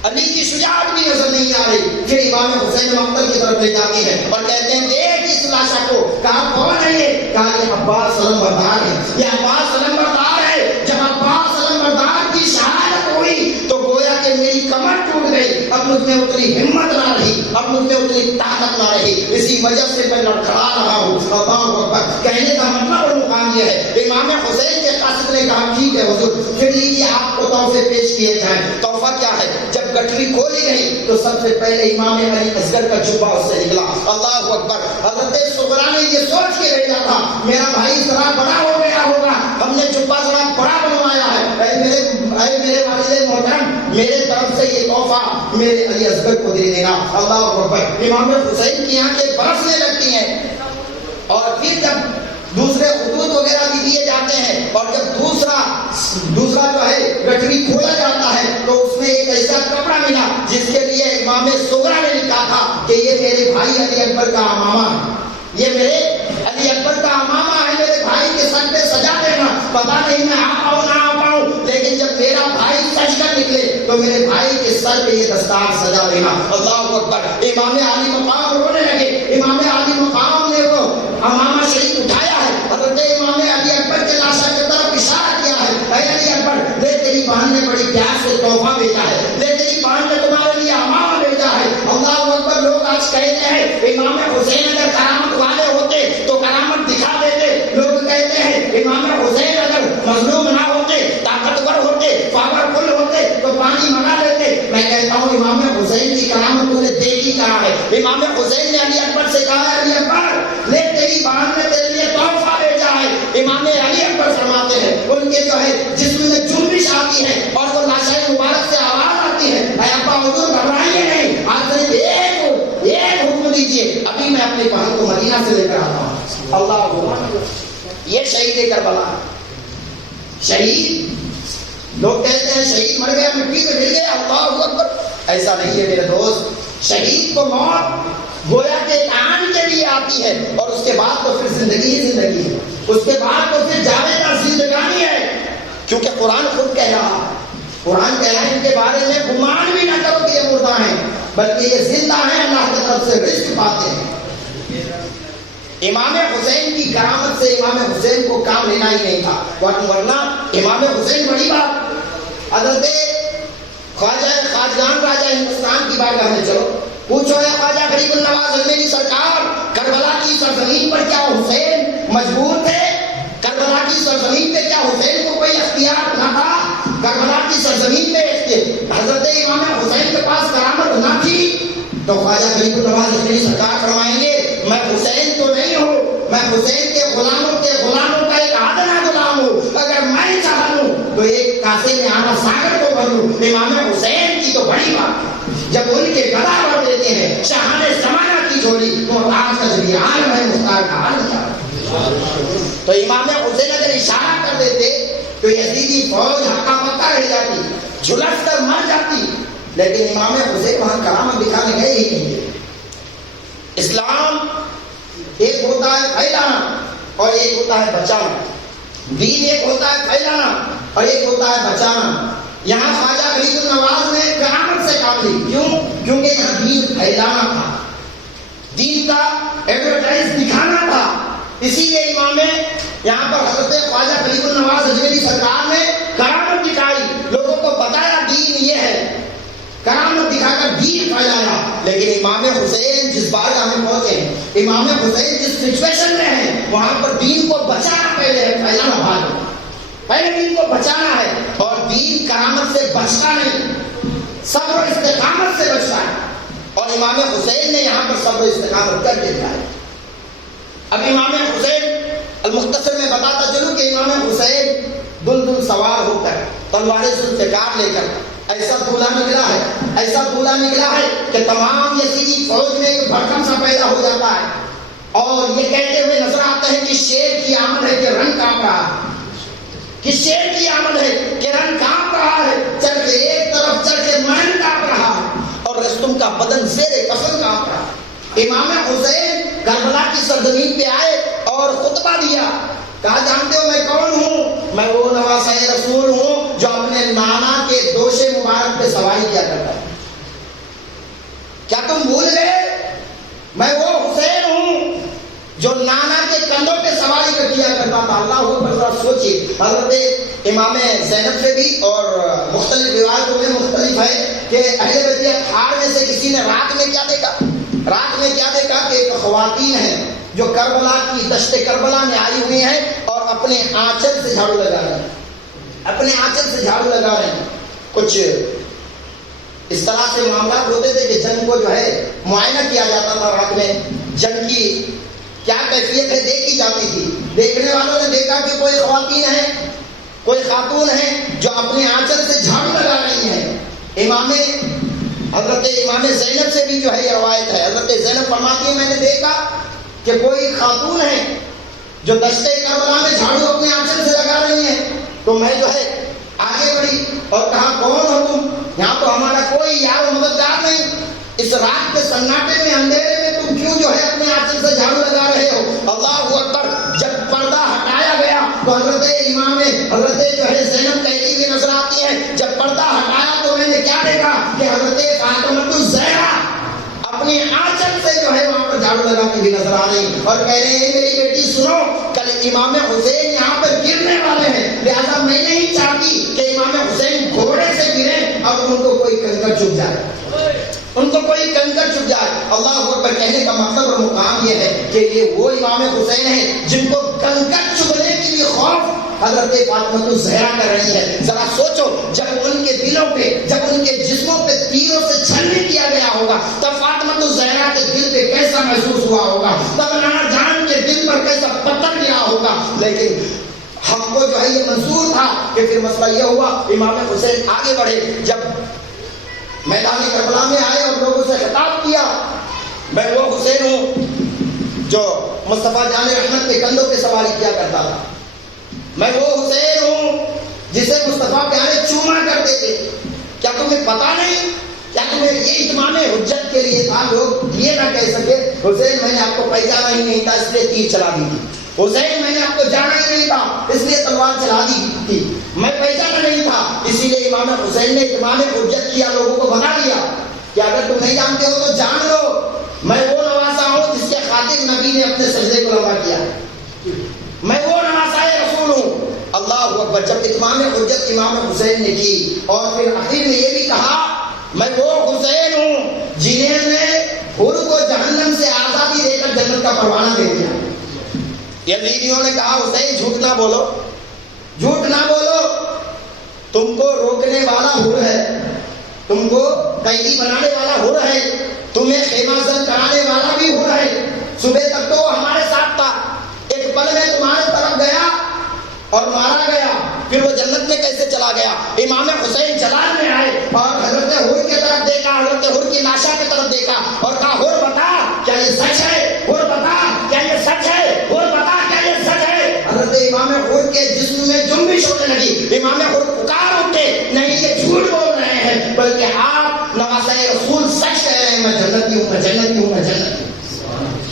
علی کی شجاعت بھی نظر نہیں آ رہی۔ پھر امام حسین مقتل کی طرف لے جاتے ہیں اور کہتے ہیں دیکھ اس لاشا کو۔ کہا کون ہے یہ؟ کہا یہ عباس علم بردار ہے، یہ عباس علم بردار ہے۔ جب عباس علم بردار کی شہادت ہوئی تو گویا کہ میری کمر ٹوٹ گئی، اب مجھ میں اتنی ہمت نہ رہی، اب مجھ میں اتنی طاقت نہ رہی، اسی وجہ سے میں لڑکھڑا رہا ہوں۔ اللہ اکبر۔ کہنے کا مطلب اور مقام یہ ہے امام حسین کے قاصد نے کہا ٹھیک ہے حضور پھر لیجیے آپ کو تحفے پیش کیے جائیں۔ تحفہ کیا ہے؟ جب گٹری کھولی گئی تو سب سے پہلے امام علی اصغر کا جبہ اس سے نکلا۔ اللہ اکبر۔ حضرت صغرا نے یہ سوچ کے بھیجا تھا میرا بھائی ذرا بڑا ہو گیا ہوگا، ہم نے جبہ ذرا بڑا بنوایا ہے، اے میرے والد محترم میرے طرف سے یہ تحفہ میرے علی اصغر کو دے دینا۔ اللہ اکبر۔ امام حسین کی آنکھیں برسنے لگتی ہیں، اور پھر جب دوسرے خطوط وغیرہ بھی دیے جاتے ہیں اور جب دوسرا جو ہے گٹری کھولا جاتا ہے تو اس میں ایک ایسا کپڑا ملا جس کے لیے امام صغرا نے لکھا تھا کہ یہ میرے بھائی علی اکبر کا امامہ ہے، یہ میرے علی اکبر کا امامہ ہے، میرے بھائی کے سر پہ سجا دینا، پتا نہیں میں آ پاؤں نہ آ پاؤں، لیکن جب میرا بھائی سج کر نکلے تو میرے بھائی کے سر پہ یہ دستار سجا دینا۔ اللہ اکبر۔ امام علی مقام رونے لگے، امام علی مقام نے وہ امامہ شریف اٹھایا ہے، حضرت امام علی اکبر کے لاشا کی طرف اشارہ کیا ہے، اے علی اکبر لے تیری بہن نے بڑی پیار سے تحفہ بھیجا ہے، لے تیری بہن نے تمہارے لیے امامہ بھیجا ہے۔ اللہ اکبر۔ کہتے ہیں امام حسین اگر کرامت والے ہوتے تو کرامت دکھا دیتے. لوگ کہتے ہیں امام حسین اگر مظلوم نہ ہوتے, طاقتور ہوتے, پاورفل ہوتے تو پانی منگا لیتے. میں کہتا ہوں امام حسین کی کرامت تو نے دیکھی کہا ہے. امام حسین نے علی اکبر سے کہا ہے, علی اکبر لے تیری بہن نے تیرے لیے تحفہ بھیجا ہے. امام علی اکبر فرماتے ہیں ان کے جو ہے جسم میں جنبش آتی ہے اور وہ لاشیں مبارک سے آواز آتی ہے, اے ابا حضور گھبرائیے نہیں, آج صرف ایک حکم دیجیے, ابھی میں اپنی بہن کو مدینہ سے لے کر آتا ہوں. اللہ, یہ شہید کربلا. شہید لوگ کہتے ہیں شہید مر گیا, مٹی میں گر گیا, اللہ اکبر. ایسا نہیں ہے میرے دوست. شہید کو موت گویا کے کام کے لیے آتی ہے اور اس کے بعد تو پھر زندگی ہی زندگی ہے, اس کے بعد تو پھر جاوید اور زندگانی ہے. کیونکہ قرآن خود کہہ رہا, قرآن کہہ رہا ہے ان کے بارے میں گمان بھی نہ کرو کہ یہ مردہ ہیں بلکہ یہ زندہ ہیں, اللہ کی طرف سے رزق پاتے ہیں. امام حسین کی کرامت سے امام حسین کو کام لینا ہی نہیں تھا, ورنہ امام حسین بڑی بات. حضرت خواجہ خواجگان راجہ ہندوستان کی بارگاہ میں چلو, پوچھو ہے خواجہ غریب النواز اجمیری سرکار, کربلا کی سرزمین پر کیا حسین مجبور تھے؟ کربلا کی سرزمین پہ کیا حسین کو کوئی اختیار نہ تھا؟ کربلا کی سرزمین پہ حضرت امام حسین کے پاس کرامت نہ تھی؟ تو خواجہ غریب النواز اجمیری سرکار فرمائیں گے میں حسین تو نہیں ہوں, میں حسین کے غلاموں کا ایک آدھا غلام ہوں. اگر میں چاہوں تو ایک کاسے میں آنا ساگر کو بھر لوں. امام حسین کی تو بڑی بات, جب ان کے گدا بڑھ دیتے ہیں شاہان زمانہ کی جھولی تو آج کا جو عالم ہے مختار کا عالم تھا. تو امام حسین اگر اشارہ کر دیتے تو یزیدی فوج ہکا پکا رہ جاتی, جھلس کر مر جاتی, لیکن امام حسین وہاں کرامت دکھانے گئے ہی نہیں. اسلام ایک ہوتا ہے پھیلانا اور ایک ہوتا ہے بچانا. دین ایک ہوتا ہے پھیلانا اور ایک ہوتا ہے بچانا. یہاں خواجہ غریب النواز نے کرامت سے کام لی. کیوں؟ کیونکہ یہاں دین پھیلانا تھا, دین کا ایڈورٹائز دکھانا تھا. اسی لیے امام یہاں پر حضرت خواجہ غریب النواز اجمیری سرکار نے کرامت دکھائی, لوگوں کو بتایا دین یہ ہے, کرامت دکھا کر دین پھیلایا. لیکن امام حسین جس بارگاہ میں پہنچے ہیں, امام حسین جس سچویشن میں ہیں, وہاں پر دین کو بچانا پہلے ہے, پھیلانا بعد میں. پہلے دین کو بچانا ہے, اور دین کرامت سے بچتا نہیں, صبر و استقامت سے بچتا ہے. اور امام حسین نے یہاں پر صبر و استقامت کر کے دکھایا. اب امام حسین المختصر میں بتاتا چلوں کہ امام حسین دلدل سوار ہو کر تلوار ذوالفقار لے کر ایسا دولہا نکلا ہے, ایسا دولہا نکلا ہے کہ تمام یزیدی فوج میں ایک بھڑکم سا پیدا ہو جاتا ہے, اور یہ کہتے ہوئے نظر آتا ہے کہ شیر کی آمد ہے کہ رنگ کانپ رہا ہے, کہ شیر کی آمد ہے کہ رنگ کانپ رہا ہے, چل کے ایک طرف چل کے من کانپ رہا ہے, اور رستم کا بدن زیر کفن کانپ رہا ہے. امام حسین کربلا کی سرزمین پہ آئے اور خطبہ دیا, کہا جانتے ہو میں کون ہوں؟ میں وہ نواسہ رسول ہوں جو اپنے نانا کے دوش مبارک پہ سواری کیا کرتا ہے. کیا تم بھول گئے؟ میں وہ حسین ہوں جو نانا کے کندھوں پہ سواری کیا کرتا تھا. اللہ اکبر, ذرا سوچیے. حضرت امام زینب سے بھی اور مختلف روایتوں میں مختلف ہے کہ اہل بیت اطہار میں سے کسی نے رات میں کیا دیکھا, رات میں کیا دیکھا کہ ایک خواتین ہیں جو کربلا کی دشت کربلا میں آئی ہوئی ہیں اور اپنے آنچل سے جھاڑو لگا رہے ہیں, اپنے آنچل سے جھاڑو لگا رہے ہیں. کچھ اس طرح سے معاملات ہوتے تھے کہ جنگ کو جو ہے معائنہ کیا جاتا تھا رات میں, جنگ کی کیا کیفیت ہے دیکھی جاتی تھی. دیکھنے والوں نے دیکھا کہ کوئی خواتین ہیں, کوئی خاتون ہیں جو اپنے آنچل سے جھاڑو لگا رہی ہیں. حضرت امام زینب سے بھی جو ہے یہ روایت ہے. حضرت زینب فرماتی ہے میں نے دیکھا کہ کوئی خاتون ہے جو دشت کربلا میں جھاڑو اپنے آنچل سے لگا رہی ہیں, تو میں جو ہے آگے بڑھی اور کہا کون ہو تم؟ یہاں تو ہمارا کوئی یار مددگار نہیں, اس رات کے سناٹے میں اندھیرے میں تم کیوں جو ہے اپنے آنچل سے جھاڑو لگا رہے ہو؟ اللہ اکبر. جب پردہ ہٹایا گیا تو حضرت جو ہے زینب کہتی ہوئی نظر آتی ہے, جب پردہ ہٹایا تو میں نے کیا دیکھا کہ حضرت فاطمہ الزہرا اپنی آنچل سے جو ہے وہاں پر جھاڑو لگاتی ہوئی نظر آ رہی اور کہہ رہے ہیں میری بیٹی سنو, کل امام حسین یہاں پر گرنے والے ہیں, لہذا میں نہیں چاہتی کہ امام حسین گھوڑے سے گرے اور ان کو کوئی کنکر چپ جائے, ان کو کوئی کنکر چپ جائے. اللہ اکبر. کہنے کا مطلب اور مقام یہ ہے کہ یہ وہ امام حسین ہیں جن کو کنکر چبھنے کے لیے خوف حضرت فاطمہ الزہرا کر رہی ہے. ذرا سوچو جب ان کے دلوں پہ، جب ان کے جسموں پہ تیروں سے چھلنی کیا گیا ہوگا تب فاطمہ الزہرا کے دل پہ کیسا محسوس ہوا ہوگا، تب نانا جان کے دل پر کیسا پتھر گیا ہوگا. لیکن ہم کو جو ہے یہ منظور تھا کہ پھر مسئلہ یہ ہوا امام حسین آگے بڑھے. جب میدان کربلا میں آئے اور لوگوں سے خطاب کیا، میں وہ حسین ہوں جو مصطفیٰ جان رحمت کے کندھوں پہ سواری کیا کرتا تھا، میں وہ حسین ہوں جسے مصطفیٰ پیارے چوما کرتے تھے. کیا تمہیں پتا نہیں؟ کیا تمہیں یہ اتمام حجت کے لیے تھا لوگ یہ نہ کہہ سکے حسین میں نے آپ کو پہچانا ہی نہیں تھا اس لیے تیر چلا دی تھی، حسین میں نے آپ کو جانا ہی نہیں تھا اس لیے تلوار چلا دی تھی، میں پہچانا نہیں تھا اسی لیے امام حسین نے اتمام حجت کیا، لوگوں کو بتا دیا کہ اگر تم نہیں جانتے ہو تو جان لو میں وہ نواسا ہوں جس کے خاطر نبی نے اپنے سجدے کو لمبا کیا، میں وہ نواسا رسول ہوں. اللہ اکبر. جب اتمام حجت امام حسین نے کی اور پھر آخر میں یہ بھی کہا میں وہ حسین ہوں جنہیں نے حر کو جہنم سے آزادی دے کر جنت کا پروانہ دے دیا. یزیدیوں نے کہا حسین جھوٹ نہ بولو، جھوٹ نہ بولو، تم کو روکنے والا حر ہے، تم کو قیدی بنانے والا حر ہے، تمہیں خیمہ زن کرانے والا بھی حر ہے. صبح تک تو وہ ہمارے ساتھ تھا، ایک پل میں تمہارے طرف گیا اور مارا گیا، پھر وہ جنت میں کیسے چلا گیا؟ امام حسین جلال میں آئے اور حضرت حر کی طرف دیکھا، حضرت حر کی لاشا کی طرف دیکھا اور کہا حر بتا کیا یہ سچ ہے، حر بتا کیا یہ سچ ہے، حر بتا کیا یہ سچ ہے. حضرت امام حر کے جسم میں جنبش ہونے لگی. امام حر پکار اٹھے نہیں یہ جھوٹ بول رہے ہیں بلکہ آپ نواسہ رسول سچ کہہ رہے ہیں، میں جنتی ہوں، میں جنتی ہوں، میں جنتی ہوں.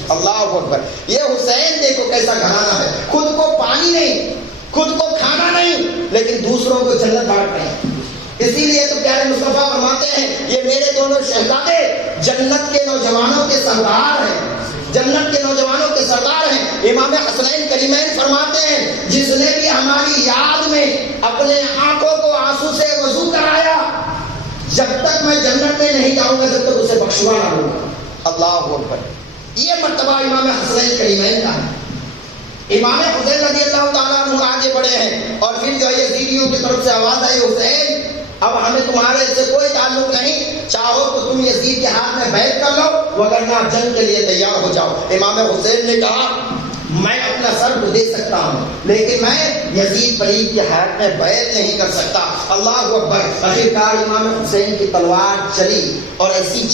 اللہ اکبر. یہ حسین دیکھو کیسا گھرانہ ہے، خود کو پانی نہیں، خود کو کھانا نہیں، لیکن دوسروں کو جنت بانٹ رہے ہیں. اسی لیے تو پیارے مصطفیٰ فرماتے ہیں یہ میرے دونوں شہزادے جنت کے نوجوانوں کے سردار ہیں، جنت کے نوجوانوں کے سردار ہیں. امام حسنین کریمین فرماتے ہیں جس نے بھی ہماری یاد میں اپنے آنکھوں کو آنسو سے وضو کرایا جب تک میں جنت میں نہیں جاؤں گا جب تک اسے بخشوا نہ لوں گا. اللہ اکبر. یہ مرتبہ امام حسنین کریمین کا ہے. امام حسین رضی اللہ تعالیٰ عنہ آگے بڑھے ہیں اور پھر جو یزیدیوں کی طرف سے آواز آئی حسین اب ہمیں تمہارے سے کوئی تعلق نہیں، چاہو تو تم یزید کے ہاتھ میں بیعت کر لو وگرنہ جنگ کے لیے تیار ہو جاؤ. امام حسین نے کہا میں اپنا سر تو دے سکتا ہوں لیکن میں یزید پلیت کے ہاتھ میں بیعت نہیں کر سکتا. اللہ اکبر. آخرکار امام حسین کی تلوار چلی اور ایسی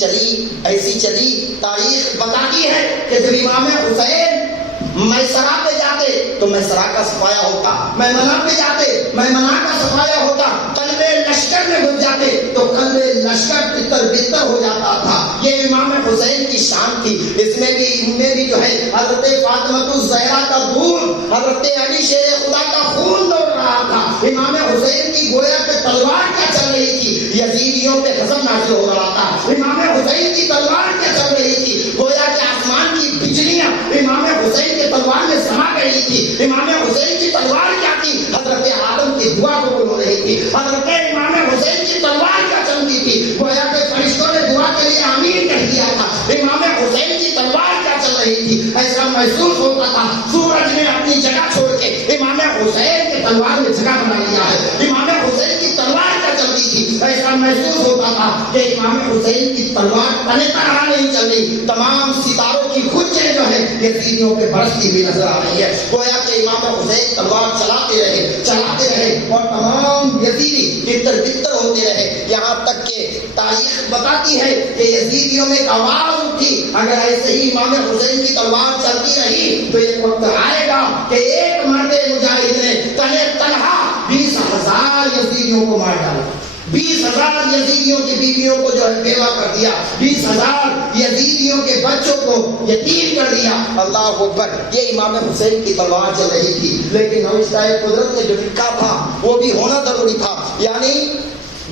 چلی تاریخ بتاتی ہے کہ جب امام حسین میسرا پہ جاتے تو میسرا کا صفایا ہوتا، میمنہ پہ جاتے میمنہ کا صفایا ہوتا، قلب لشکر میں گھس جاتے تو قلب لشکر تتر بتر ہو جاتا تھا. یہ امام حسین کی شان تھی. اس میں بھی جو ہے حضرت فاطمہ الزہرا کا دودھ، حضرت علی شیر خدا کا خون دوڑ رہا تھا. امام حسین کی گویا پہ تلوار کیا چل رہی تھی، یزیدیوں پہ غضب نازل ہو رہا تھا. امام حسین کی تلوار کیا چل رہی تھی، گویا کہ آسمان کی بجلیاں امام حسین کے تلوار میں سما گئی تھی. امام حسین کی تلوار کیا تھی، حضرت آدم کی دعا قبول ہو رہی تھی. حضرت امام حسین کی تلوار کیا چلتی تھی، گویا کہ فرشتوں نے دعا کے لیے آمین کہہ دیا تھا. امام حسین کی تلوار کیا چل رہی تھی، ایسا محسوس ہوتا تھا سورج نے اپنی جگہ چھوڑ کے امام حسین کی تلوار میں جگہ بنا لیا ہے. امام حسین کی تلوار کیا چلتی تھی، ایسا محسوس ہوتا تھا کہ امام حسین کی تلوار تنے طرح نہیں چل رہی. تمام ستاروں کی کھچیں جو ہے یزیدیوں پہ برستی ہوئی نظر آ رہی ہے. گویا کہ امام حسین تلوار چلاتے رہے اور تمام یزیدی تتر بتر ہوتے رہے. یہاں تک کہ تاریخ بتاتی ہے کہ یزیدیوں میں ایک آواز اٹھی اگر ایسے ہی امام حسین کی تلوار چلتی رہی تو ایک وقت آئے گا کہ ایک مرد مجاہد نے تنے تنہا 20,000 یزیدیوں کو مار ڈالا، 20,000 یزیدیوں کی بیویوں کو جو ہے بیوہ کر دیا، 20,000 یزیدیوں کے بچوں کو یتیم کر دیا. اللہ اکبر. یہ امام حسین کی تلوار چل رہی تھی لیکن نوشتہ قدرت نے جو لکھا تھا وہ بھی ہونا ضروری تھا، یعنی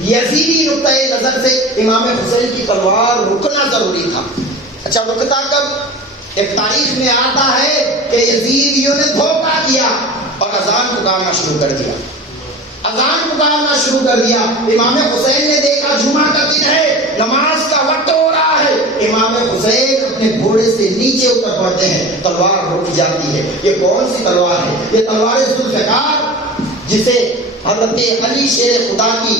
یزیدی نقطۂ نظر سے امام حسین کی تلوار رکنا ضروری تھا. اچھا رکتا کب؟ ایک تاریخ میں آتا ہے کہ یزیدیوں نے دھوکہ کیا اور اذان پکارنا شروع کر دیا. اذان پکارنا شروع کر دیا. امام حسین نے دیکھا جمعہ کا دن ہے, نماز کا وقت ہو رہا ہے. امام حسین اپنے گھوڑے سے نیچے اتر پڑتے ہیں, تلوار رک جاتی ہے. یہ کون سی تلوار ہے؟ یہ تلوار ذوالفقار, جسے حضرت علی شیر خدا کی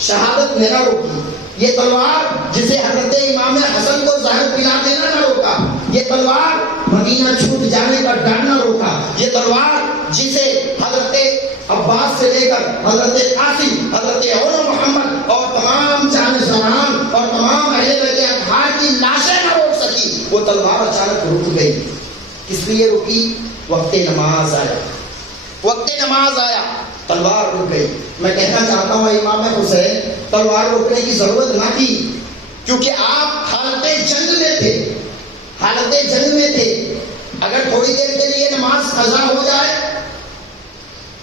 شہادت نے نہ روکی. یہ تلوار جسے حضرت امام حسن کو زہر پلا دینا نہ روکا. یہ تلوار مدینہ چھوٹ جانے کا ڈر نہ روکا. یہ تلوار جسے حضرت عباس سے لے کر حضرت قاسم, حضرت اور محمد اور تمام جانشینان اور تمام اہل بیت اطہار کی لاشیں نہ روک سکی, وہ تلوار اچانک رک گئی. کس لیے رکی؟ وقت نماز آیا. وقت نماز آیا, تلوار رک گئی. میں کہنا چاہتا ہوں امام حسین تلوار روکنے کی ضرورت نہ تھی, کیونکہ آپ حالت جنگ میں تھے. حالت جنگ میں تھے. اگر تھوڑی دیر کے لیے نماز قضا ہو جائے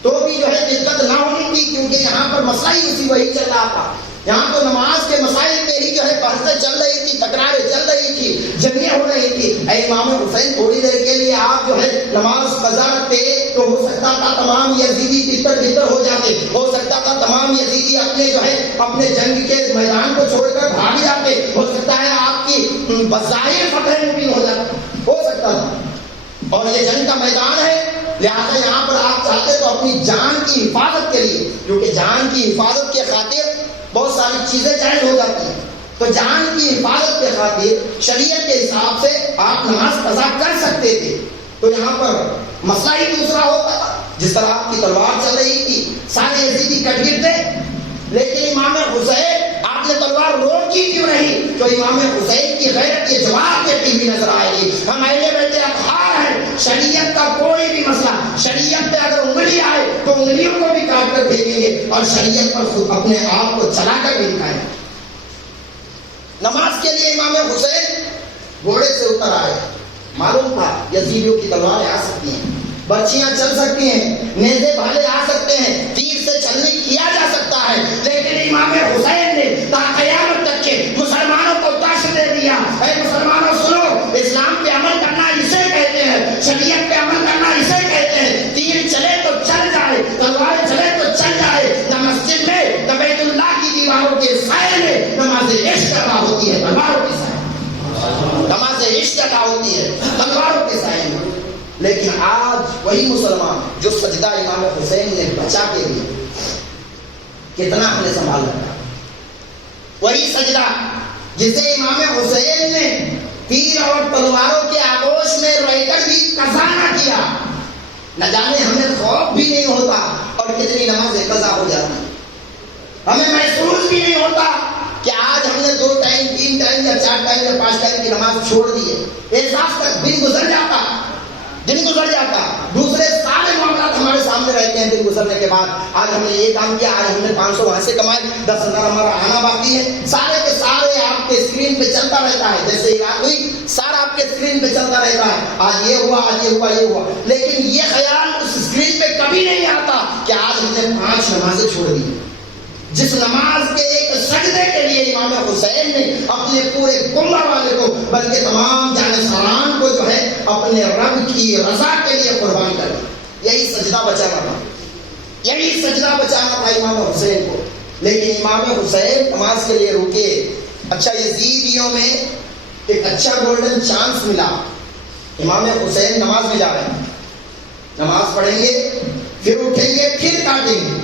تو بھی جو ہے دقت نہ ہونی تھی, کیونکہ یہاں پر مسئلہ ہی اسی وہی چل رہا تھا. یہاں تو نماز کے مسائل پہ ہی جو ہے بحثیں چل رہی تھی, تکراریں چل رہی تھی, جنگیں ہو رہی تھی. اے امام حسین تھوڑی دیر کے لیے آپ جو ہے نماز قضا رکھتے تو ہو سکتا تھا تمام یزیدی تتر بتر ہو جاتے, ہو سکتا تھا تمام یزیدی اپنے جو ہے اپنے جنگ کے میدان کو چھوڑ کر بھاگ جاتے, ہو سکتا ہے آپ کی بظاہر فتح ممکن ہو جاتی, ہو سکتا تھا. اور یہ جنگ کا میدان ہے, لہٰذا یہاں پر آپ چاہتے تو اپنی جان کی حفاظت کے لیے, کیونکہ جان کی حفاظت کے خاطر بہت ساری چیزیں جائز ہو جاتی ہیں, تو جان کی حفاظت کے خاطر شریعت کے حساب سے آپ نماز قضا کر سکتے تھے. تو یہاں پر مسئلہ ہی دوسرا ہوتا تھا. جس طرح آپ کی تلوار چل رہی تھی سارے یزیدی کٹ گرتے, لیکن امام حسین آپ نے تلوار روکی کیوں نہیں؟ تو امام حسین کی غیرت یہ جواب دیتی ہوئی نظر آئے گی. ہم اہل بیت اطہار ہیں, شریعت کا کوئی بھی مسئلہ, شریعت پہ اگر انگلی آئے تو انگلیوں کو بھی کاٹ کر پھینکیں گے اور شریعت پر خود اپنے آپ کو چلا کر بھی دکھائیں. نماز کے لیے امام حسین گھوڑے سے اتر آئے. معلوم تھا یزیدیوں کی تلواریں آ سکتی ہیں, برچیاں چل سکتی ہیں, نیزے بھالے آ سکتے ہیں, تیر سے چلنے کیا جا سکتا ہے, لیکن امام حسین نے تا قیامت تک کے مسلمانوں کو داشت دے دیا. اے مسلمانوں سنو, اسلام پہ عمل کرنا اسے کہتے ہیں, شریعت پہ عمل کرنا اسے کہتے ہیں. تیر چلے تو چل جائے, تلوار چلے تو چل جائے. نہ مسجد میں نہ بیت اللہ کی دیواروں کے سائے میں نماز عشق ادا ہوتی ہے تلواروں کے سائے, نماز عشق ادا ہوتی ہے تلواروں کے سائے میں. لیکن آج وہی مسلمان جو سجدہ امام حسین نے بچا کے لیے کتنا ہم نے سنبھال رکھا, وہی سجدہ جسے امام حسین نے تیر اور تلواروں کے آغوش میں رہ کر بھی قضا نہ کیا, نہ جانے ہمیں خوف بھی نہیں ہوتا اور کتنی نمازیں قضا ہو جاتی, ہمیں محسوس بھی نہیں ہوتا کہ آج ہم نے 2 ٹائم 3 ٹائم یا 4 ٹائم یا 5 ٹائم کی نماز چھوڑ دی ہے. احساس تک دن گزر جاتا, دن گزر جاتا. دوسرے سارے معاملات ہمارے سامنے رہتے ہیں دن گزرنے کے بعد. آج ہم نے یہ کام کیا, آج ہم نے 500 وہاں سے کمائے, 10,000 ہمارا آنا باقی ہے. سارے کے سارے آپ کے اسکرین پہ چلتا رہتا ہے, جیسے رات ہوئی سارا آپ کے اسکرین پہ چلتا رہتا ہے. آج یہ ہوا, آج یہ ہوا, یہ ہوا, لیکن یہ خیال اس اسکرین پہ کبھی نہیں آتا کہ آج ہم نے 5 نمازیں چھوڑ دی. جس نماز کے ایک سجدے کے لیے امام حسین نے اپنے پورے کنبہ والے کو بلکہ تمام جانشینان کو جو ہے اپنے رب کی رضا کے لیے قربان کر دی. یہی سجدہ بچانا تھا, یہی سجدہ بچانا تھا امام حسین کو. لیکن امام حسین نماز کے لیے رکے. اچھا یزیدیوں میں ایک اچھا گولڈن چانس ملا. امام حسین نماز میں جا رہے ہیں, نماز پڑھیں گے, پھر اٹھیں گے, پھر کاٹیں گے,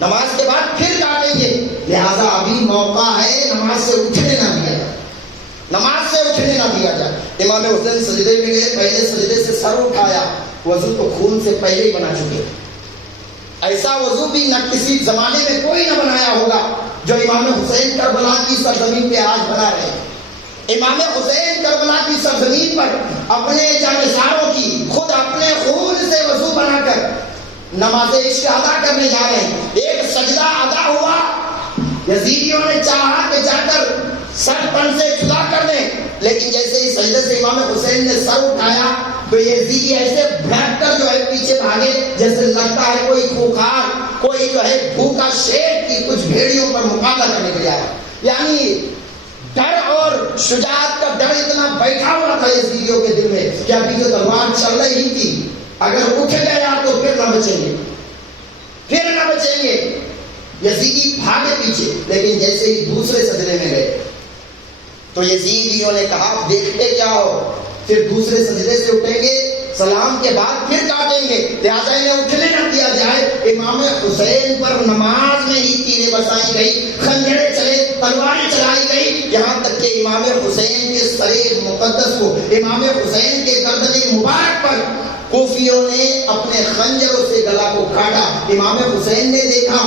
نماز کے بعد پھر کاٹیں گے. لہذا ابھی موقع ہے نماز سے اٹھنے نہ دیا جائے, نماز سے اٹھنے نہ دیا جائے. امام حسین سجدے میں گئے, پہلے سجدے سے سر اٹھایا, وضو تو خون سے پہلے ہی بنا چکے. ایسا وضو بھی نہ کسی زمانے میں کوئی نہ بنایا ہوگا جو امام حسین کربلا کی سرزمین پہ آج بنا رہے ہیں. امام حسین کربلا کی سرزمین پر اپنے جانشینوں کی خود اپنے خون سے وضو بنا کر نماز عشق ادا کرنے جا رہے ہیں. ایک سجدہ ادا ہوا, یزیدیوں نے چاہا کہ جا کر سر تن سے جدا کر دیں, لیکن جیسے ہی سجدے سے امام حسین نے سر اٹھایا تو یزیدی ایسے بھڑک کر جو ہے پیچھے بھاگے جیسے لگتا ہے کوئی خوخار, کوئی جو ہے بھوکا شیر کی کچھ بھیڑیوں پر مقابلہ کرنے کے لیے آیا. یعنی ڈر اور شجاعت کا ڈر اتنا بیٹھا ہوا تھا یزیدیوں کے دل میں کہ ابھی جو تلوار چل رہی تھی اگر اٹھ گیا تو پھر نہ بچیں گے, پھر نہ بچیں گے. یزیدی بھاگے پیچھے، لیکن جیسے ہی دوسرے سجدے میں گئے تو یزیدیوں نے کہا دیکھتے کیا ہو، پھر دوسرے سجدے سے اٹھیں گے، سلام کے بعد پھر کاٹیں گے، لہٰذا انہیں اٹھنے نہ دیا جائے. امام حسین پر نماز میں ہی تیریں برسائی گئی، خنجریں چلے، تلواریں چلائی گئی، یہاں تک کہ امام حسین کے سر مقدس کو، امام حسین کے گردن مبارک پر کوفیوں نے اپنے خنجروں سے گلا کو کاٹا. امام حسین نے دیکھا،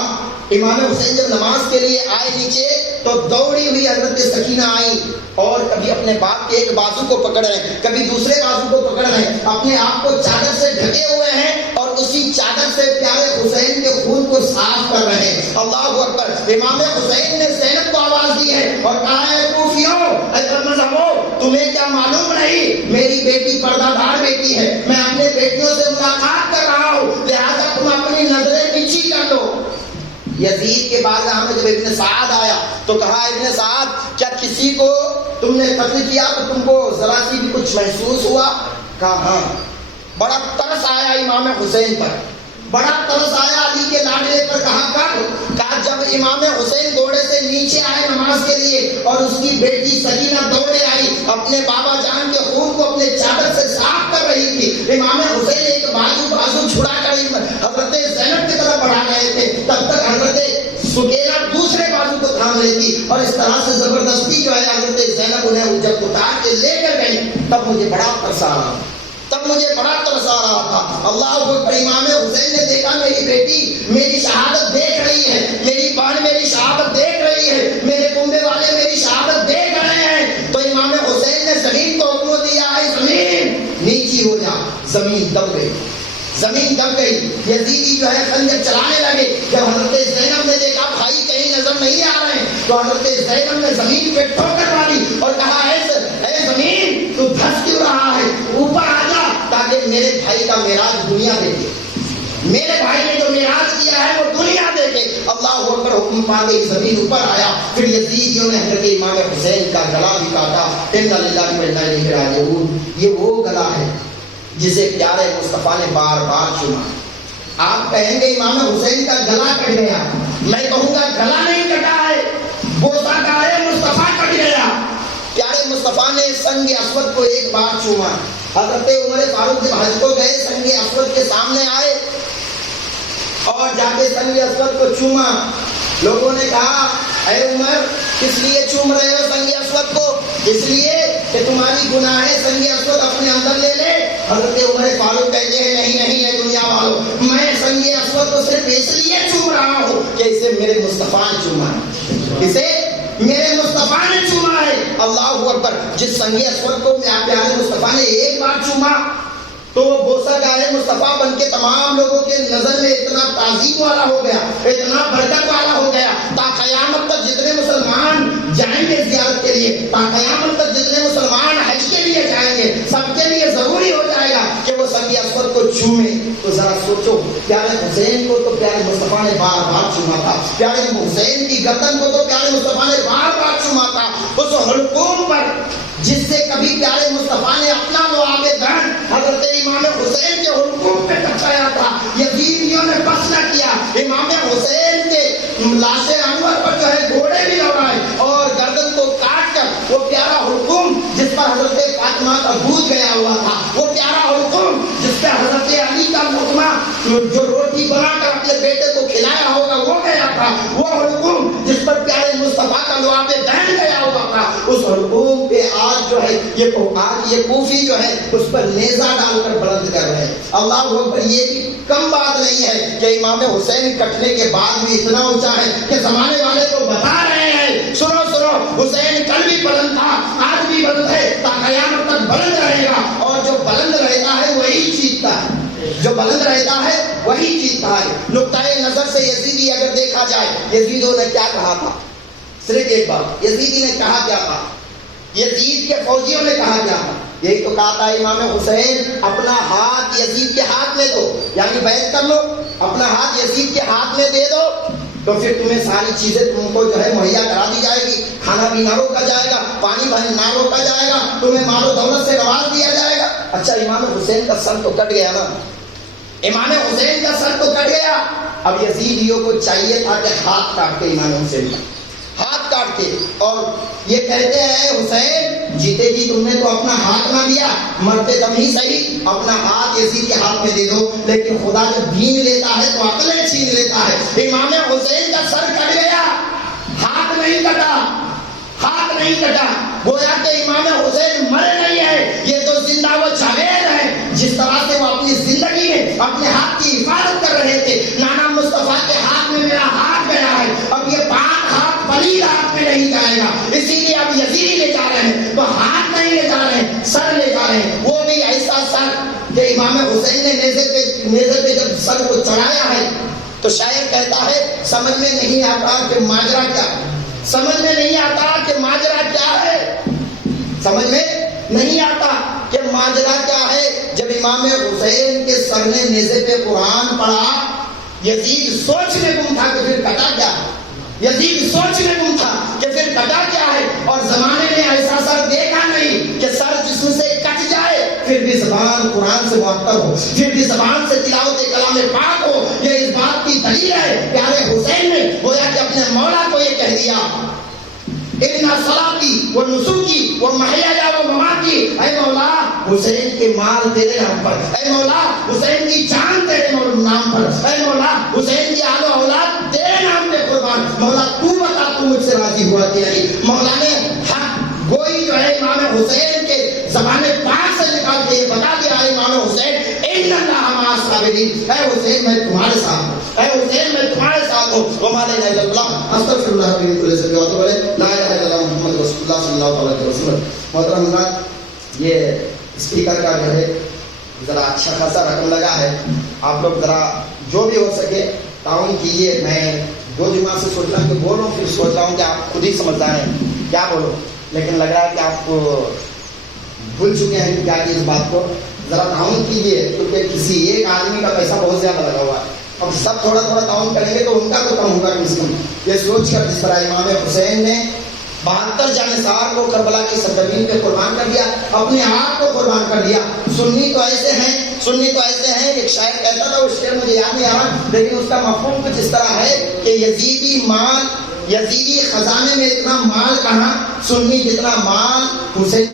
امام حسین جب نماز کے لیے آئے نیچے تو دوڑی ہوئی حضرت سکینہ آئی اور کبھی اپنے باپ کے ایک بازو کو پکڑ رہے ہیں، کبھی دوسرے بازو کو پکڑ رہے ہیں، اپنے آپ کو چادر سے ڈھکے ہوئے ہیں اور اسی چادر سے پیارے حسین کے خون کو صاف کر رہے ہیں. اللہ اکبر. امام حسین نے زینب کو آواز دی ہے اور کہا ہے کوفیوں، تمہیں کیا معلوم نہیں میری بیٹی پردہ دار بیٹی ہے، میں اپنے بیٹیوں سے ملاقات کر رہا ہوں، لہٰذا تم اپنی نظریں نیچی کر دو. یزید کے بارگاہ میں جب ابن سعد آیا تو کہا ابن سعد کیا کسی کو تم نے قتل کیا تو تم کو ذرا سی بھی کچھ محسوس ہوا؟ کہا ہاں. بڑا ترس آیا امام حسین پر، بڑا ترس آیا علی کے لاڈلے پر. کہا کب؟ کہا جب امام حسین گھوڑے سے نیچے آئے نماز کے لیے اور اس کی بیٹی سکینہ دوڑے آئی، اپنے بابا جان کے خون کو اپنے چادر سے صاف کر رہی تھی. امام حسین ایک بازو چھڑا کر حضرت زینب کی طرف بڑھا رہے تھے، تب تک حضرت سکینہ دوسرے بازو کو تھام لیتی اور اس طرح سے زبردستی جو ہے حضرت زینب انہیں جب اتار کے لے کر گئی تب مجھے بڑا ترس آ رہا تھا. اللہ اکبر. امام حسین نے دیکھا میری بیٹی میری شہادت دیکھ رہی ہے، میری بہن میری شہادت دیکھ رہی ہے، میرے کنبے والے میری شہادت دیکھ رہے ہیں. تو امام حسین نے زمین کو حکم دیا ہے زمین نیچی ہو جا. زمین دب گئی، زمین دب گئی. یزیدی جو ہے خنجر چلانے لگے. جب حضرت زینب نے دیکھا بھائی کہیں نظر نہیں آ رہے ہیں تو حضرت زینب نے زمین پہ ٹھوکر ماری اور کہا اے زمین تو دھس کیوں رہا ہے، اوپر آ جا تاکہ میرے بھائی کا معراج دنیا دیکھے، میرے بھائی نے جو معراج کیا ہے وہ دنیا دیکھے. اللہ اکبر. حکم پا کے زمین اوپر آیا. پھر یزیدیوں نے حضرت امام حسین کا گلا بھی کاٹا. انا للہ و انا الیہ راجعون. یہ وہ گلا ہے جسے پیارے مصطفیٰ نے بار بار چنا. آپ کہیں گے امام حسین کا گلا کٹ گیا، میں کہوں گا گلا نہیں کٹا ہے، بوسہ کا ہے مصطفیٰ کٹ گیا. پیارے مصطفیٰ نے سنگ اسود کو ایک بار چوما. حضرت عمر فاروق جب حج کو گئے سنگ اسود کے سامنے آئے اور جا کے سنگ اسود کو چوما. لوگوں نے کہا اے عمر کس لیے چوم رہے ہو سنگ اسود کو؟ اس لیے کہ تمہاری گناہیں سنگ اسود اپنے اندر لے لے. حضرت عمر فاروق کہتے ہیں نہیں ہے دنیا والوں، میں سنگ اسود کو صرف اس لیے چوم رہا ہوں کہ اسے میرے مصطفیٰ نے چوما ہے، اسے میرے مصطفیٰ نے چوما ہے. اللہ اکبر. جس سنگ اسود کو پیارے مصطفیٰ نے ایک بار چوما تو وہ بوسہ گاہے مصطفیٰ بن کے تمام لوگوں کے نظر میں اتنا تعظیم والا ہو گیا، اتنا برکت والا ہو گیا. تا قیامت تک جتنے مسلمان جائیں گے زیارت کے لیے، تا قیامت تک جتنے مسلمان حج کے لیے جائیں گے، سب کے لیے ضروری ہو جائے گا کہ وہ سنگ اسود کو چومے. تو ذرا سوچو، پیارے حسین کو تو پیارے مصطفیٰ نے بار بار چوما تھا، پیارے حسین کی گردن کو تو پیارے مصطفیٰ نے بار بار چوما تھا. اس حلقوم پر جس سے کبھی پیارے مصطفیٰ نے اپنا لعاب دہن حضرت امام حسین کے حلقوم پہ ٹکرایا تھا، یزیدیوں نے بس نہ کیا. امام حسین کے لاش انور پر جو ہے گھوڑے بھی لڑائے اور گردن کو کاٹ کر وہ پیارا حلقوم جس پر حضرت فاطمہ کا دودھ گیا ہوا تھا، وہ پیارا حلقوم جس پہ حضرت علی کا لقمہ جو روٹی بنا کر اپنے بیٹے کو کھلایا ہوگا وہ گیا تھا، وہ حلقوم جس پر پیارے مصطفیٰ کا لعاب دہن گیا ہوا تھا، اس حلقوم پہ آج جو ہے یہ کوفی جو ہے اس پر نیزہ ڈال کر بلند کر رہے ہیں. اللہ اکبر. یہ بھی کم بات نہیں ہے کہ امام حسین کٹنے کے بعد بھی اتنا اونچا ہے کہ زمانے والے کو بتا رہے ہیں سنو حسین کل بھی بلند تھا، آج بھی بلند ہے، تا قیامت تک بلند رہے گا. اور جو بلند رہتا ہے وہی جیتتا ہے، جو بلند رہتا ہے وہی جیتتا ہے. نقطۂ نظر سے یزیدی اگر دیکھا جائے، یزیدوں نے کیا کہا تھا؟ صرف ایک بات، یزیدی نے کہا کیا تھا؟ یزید کے فوجیوں نے کہا کیا تھا؟ یہی تو کہا تھا امام حسین اپنا ہاتھ یزید کے ہاتھ میں دو، یعنی بیعت کر لو، اپنا ہاتھ یزید کے ہاتھ میں دے دو تو پھر تمہیں ساری چیزیں تم کو جو ہے مہیا کرا دی جائے گی، کھانا پینا روکا جائے گا، پانی نہ روکا جائے گا، تمہیں مال و دولت سے نواز دیا جائے گا. اچھا امام حسین کا سر تو کٹ گیا نا، امام حسین کا سر تو کٹ گیا اب یزیدیوں کو چاہیے تھا کہ ہاتھ کاٹ کے امام حسین کا ہاتھ کاٹ کے، اور یہ کہتے ہیں حسین جیتے جی تم نے تو اپنا ہاتھ نہ دیا، مرتے دم ہی صحیح اپنا ہاتھ یزید کے ہاتھ میں دے دو، لیکن خدا جب بھین لیتا ہے تو عقلیں چھین لیتا ہے۔ امام حسین کا سر کٹ گیا، ہاتھ نہیں کٹا، ہاتھ نہیں کٹا، گویا کہ امام حسین مرے نہیں ہے، یہ تو زندہ و جاوید ہے۔ جس طرح سے وہ اپنی زندگی میں اپنے ہاتھ کی حفاظت کر رہے تھے، نانا مصطفیٰ کے ہاتھ میں میرا ہاتھ گیا ہے، اب یہ پاک ہاتھ پلید ہاتھ میں نہیں جائے گا، اسی لیے اب یزید لے جا رہے ہیں تو ہاتھ نہیں لے جا رہے ہیں، سر لے جا رہے ہیں، وہ بھی ایسا سر کہ امام حسین نے نیزے پہ جب سر کو چڑھایا ہے تو شاعر کہتا ہے سمجھ میں نہیں آتا کہ ماجرا کیا، سمجھ میں نہیں آتا کہ ماجرا کیا ہے، سمجھ میں نہیں آتا کہ ماجرا کیا ہے۔ جب امام حسین کے سر نے نیزے پہ قرآن پڑھا، یزید سوچنے گم تھا کہ پھر کٹا کیا، یزید سوچنے گم تھا کہ پھر کٹا کیا ہے، اور زمانے نے ایسا سر دیکھا نہیں کہ سر جسم سے کٹ جائے پھر بھی زبان قرآن سے معطر ہو، پھر بھی زبان سے تلاوت کلام پاک ہو۔ یہ اس بات کی دلیل ہے پیارے حسین نے گویا کہ اپنے مولا کو یہ کہہ دیا ان صلاتی و نسکی و محیایا و مماتی، اے مولا حسین کے مال تیرے نام پر، اے مولا حسین کی جان تیرے نام پر، اے مولا حسین کی آل و اولاد تیرے نام پہ قربان، مولا تو بتا تو مجھ سے راضی ہوا کہ نہیں۔ مولا نے حق گوئی جو ہے امام حسین کے زبان پاک سے نکال کے یہ بتا دیا ہے امام حسین ان اللہ مع الصابرین، اے حسین میں تمہارے ساتھ ہوں، اے حسین میں تمہارے ساتھ ہوں۔ وما لا الہ الا اللہ استغفر اللہ من کل ذنب واتوب الیہ، لا الہ الا اللہ محمد رسول اللہ صلی اللہ علیہ وسلم۔ محترم حضرات، یہ اسپیکر کا جو ہے ذرا اچھا خاصا رقم لگا ہے، آپ لوگ ذرا جو بھی ہو سکے تعاون کیجیے۔ میں دو دماغ سے سوچ رہا ہوں کہ بولوں، پھر سوچ رہا ہوں کہ آپ خود ہی سمجھدار ہیں کیا بولو، لیکن لگ رہا ہے کہ آپ کو بھول چکے ہیں کیا کہ اس بات کو ذرا تعاون کیجیے، کیونکہ کسی ایک آدمی کا پیسہ بہت زیادہ لگا ہوا ہے، اب سب تھوڑا تھوڑا تعاون کریں گے تو ان کا تو کم ہوگا کم سے کم۔ یہ سوچ کر جس طرح امام حسین نے 72 جانثار کو کربلا کی سرزمین پہ قربان کر دیا، اپنے آپ کو قربان کر دیا۔ سنی تو ایسے ہیں، ایک شاعر کہتا تھا، اس شعر مجھے یاد نہیں آ رہا، لیکن اس کا مفہوم کچھ اس طرح ہے کہ یزیدی خزانے میں اتنا مال کہاں، سنی جتنا مال حسین